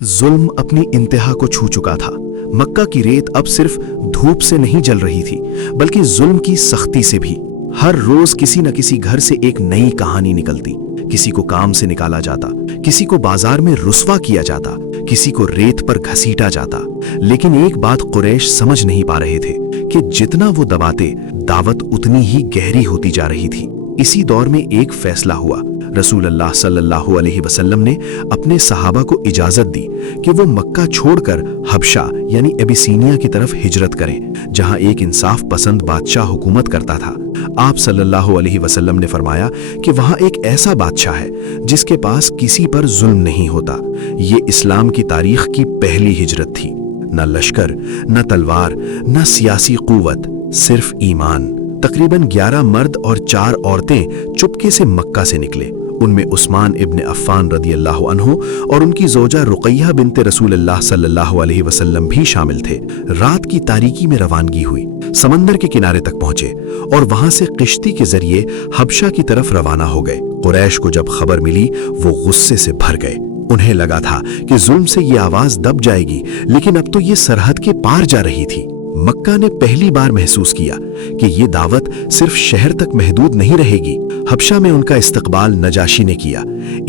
जुल्म अपनी इंतहा को छू चुका था। मक्का की रेत अब सिर्फ धूप से नहीं जल रही थी, बल्कि जुल्म की सख्ती से भी। हर रोज किसी न किसी घर से एक नई कहानी निकलती। किसी को काम से निकाला जाता, किसी को बाजार में रुस्वा किया जाता, किसी को रेत पर घसीटा जाता। लेकिन एक बात कुरैश समझ नहीं पा रहे थे कि जितना वो दबाते, दावत उतनी ही गहरी होती जा रही थी। इसी दौर में एक फैसला हुआ। रसूल अल्लाह सल्लल्लाहु अलैहि वसल्लम ने अपने सहाबा को इजाजत दी कि वो मक्का छोड़कर हबशा यानी एबिसीनिया की तरफ हिजरत करें, जहां एक इंसाफ पसंद बादशाह हुकूमत करता था। आप सल्लल्लाहु अलैहि वसल्लम ने फरमाया कि वहां एक ऐसा बादशाह है जिसके पास किसी पर जुल्म नहीं होता। ये इस्लाम की तारीख की पहली हिजरत थी। न लश्कर, न तलवार, न सियासी कुव्वत, सिर्फ ईमान। तकरीबन 11 मर्द और 4 औरतें चुपके से मक्का से निकले। उनमें उस्मान इब्न अफ़्फ़ान रदियल्लाहु अन्हु और उनकी ज़ौजा रुक़ैया बिन्ते रसूलुल्लाह सल्लल्लाहु अलैहि वसल्लम भी शामिल थे। रात की तारीकी में रवानगी हुई। समंदर के किनारे तक पहुंचे और वहां से किश्ती के जरिए हबशा की तरफ रवाना हो गए। कुरैश को जब खबर मिली, वो गुस्से से भर गए। उन्हें लगा था कि जुल्म से ये आवाज दब जाएगी, लेकिन अब तो ये सरहद के पार जा रही थी। मक्का ने पहली बार महसूस किया कि ये दावत सिर्फ शहर तक महदूद नहीं रहेगी। हबशा में उनका इस्तकबाल नजाशी ने किया,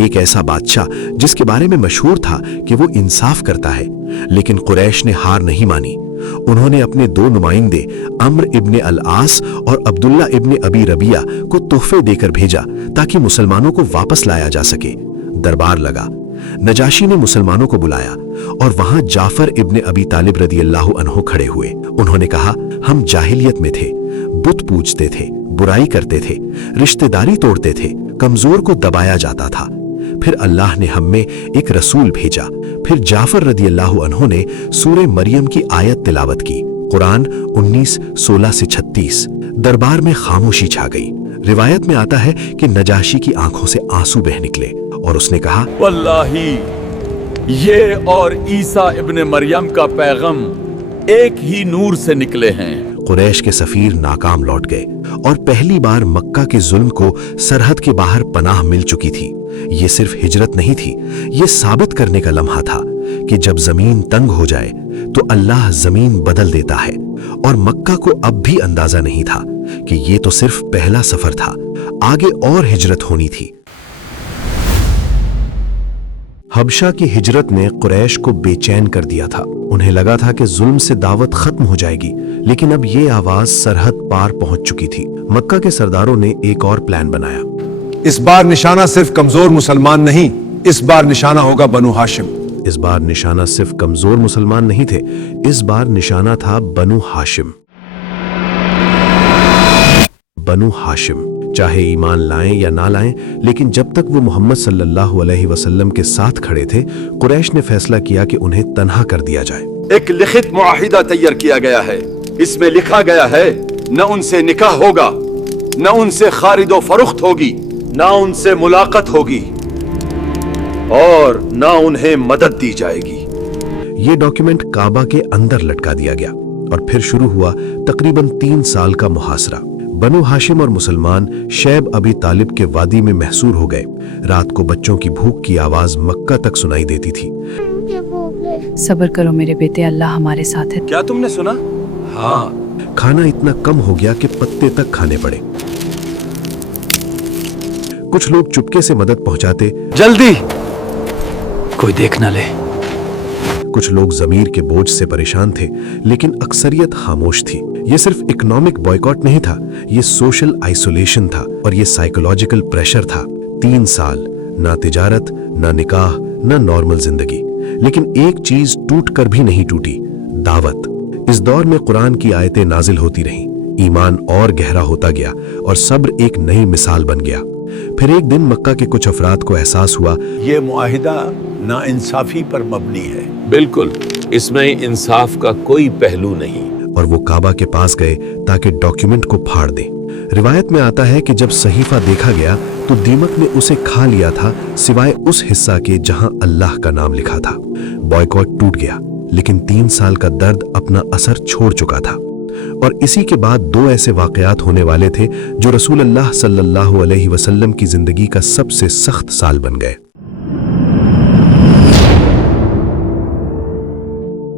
एक ऐसा बादशाह जिसके बारे में मशहूर था कि वो इंसाफ करता है। लेकिन कुरैश ने हार नहीं मानी। उन्होंने अपने 2 नुमाइंदे अम्र इब्ने अल आस और अब्दुल्ला इब्ने अबी रबिया को तोहफे देकर भेजा ताकि मुसलमानों को वापस लाया जा सके। दरबार लगा। नजाशी ने मुसलमानों को बुलाया और वहां जाफर इब्ने अबी तालिब रदियल्लाहु अन्हु खड़े हुए। उन्होंने कहा, हम जाहिलियत में थे, बुत पूजते थे, बुराई करते थे, रिश्तेदारी तोड़ते थे, कमजोर को दबाया जाता था। फिर अल्लाह ने हम में एक रसूल भेजा। फिर जाफर रदियल्लाहु अन्हु ने सूरे मरियम की आयत तिलावत की। कुरान 19:16 से 36। दरबार में खामोशी छा गई। रिवायत में आता है कि नजाशी की आंखों से आंसू बह निकले और उसने कहा, वल्लाही ये और ईसा इब्ने मरियम का पैगम एक ही नूर से निकले हैं। कुरैश के सफीर नाकाम लौट गए और पहली बार मक्का के जुल्म को सरहद के बाहर पनाह मिल चुकी थी। ये सिर्फ हिजरत नहीं थी, ये साबित करने का लम्हा था कि जब जमीन तंग हो जाए तो अल्लाह जमीन बदल देता है। और मक्का को अब भी अंदाजा नहीं था कि ये तो सिर्फ पहला सफर था, आगे और हिजरत होनी थी। हबशा की हिजरत ने कुरैश को बेचैन कर दिया था। उन्हें लगा था कि जुल्म से दावत खत्म हो जाएगी, लेकिन अब ये आवाज सरहद पार पहुंच चुकी थी। मक्का के सरदारों ने एक और प्लान बनाया। इस बार निशाना सिर्फ कमजोर मुसलमान नहीं, इस बार निशाना होगा बनु हाशिम। इस बार निशाना सिर्फ कमजोर मुसलमान नहीं थे, इस बार निशाना था बनु हाशिम। बनु हाशिम चाहे ईमान लाएं या ना लाएं, लेकिन जब तक वो मोहम्मद सल्लल्लाहु अलैहि वसल्लम के साथ खड़े थे, कुरैश ने फैसला किया कि उन्हें तन्हा कर दिया जाए। एक लिखित मुआहिदा तैयार किया गया है। इसमें लिखा गया है, न उनसे निकाह होगा, न उनसे खारिदो फरोख्त होगी, न उनसे मुलाकात होगी और न उन्हें मदद दी जाएगी। ये डॉक्यूमेंट काबा के अंदर लटका दिया गया और फिर शुरू हुआ तकरीबन 3 साल का मुहासरा। बनु हाशिम और मुसलमान शैब अबी तालिब के वादी में महसूर हो गए। रात को बच्चों की भूख की आवाज मक्का तक सुनाई देती थी। सब्र करो मेरे बेटे, अल्लाह हमारे साथ है। क्या तुमने सुना? हाँ। खाना इतना कम हो गया कि पत्ते तक खाने पड़े। कुछ लोग चुपके से मदद पहुंचाते, जल्दी कोई देख न ले। कुछ लोग जमीर के बोझ से परेशान थे, लेकिन अक्सरियत खामोश थी। ये सिर्फ इकोनॉमिक बॉयकॉट नहीं था, ये सोशल आइसोलेशन था और ये साइकोलॉजिकल प्रेशर था। 3 साल, ना तिजारत, ना निकाह, ना नॉर्मल जिंदगी। लेकिन एक चीज टूट कर भी नहीं टूटी, दावत। इस दौर में कुरान की आयतें नाजिल होती रहीं, ईमान और गहरा होता गया और सब्र एक नई मिसाल बन गया। फिर एक दिन मक्का के कुछ अफराद को एहसास हुआ, ये मुआहिदा नाइंसाफी पर मबनी है। बिल्कुल, इसमें इंसाफ का कोई पहलू नहीं। और वो काबा के पास गए ताकि डॉक्यूमेंट को फाड़ दें। रिवायत में आता है कि जब सहीफा देखा गया तो दीमक ने उसे खा लिया था, सिवाय उस हिस्सा के जहां अल्लाह का नाम लिखा था। बॉयकॉट टूट गया, लेकिन 3 साल का दर्द अपना असर छोड़ चुका था। और इसी के बाद 2 ऐसे वाकयात होने वाले थे जो रसूल अल्लाह सल्लल्लाहु अलैहि वसल्लम की जिंदगी का सबसे सख्त साल बन गए।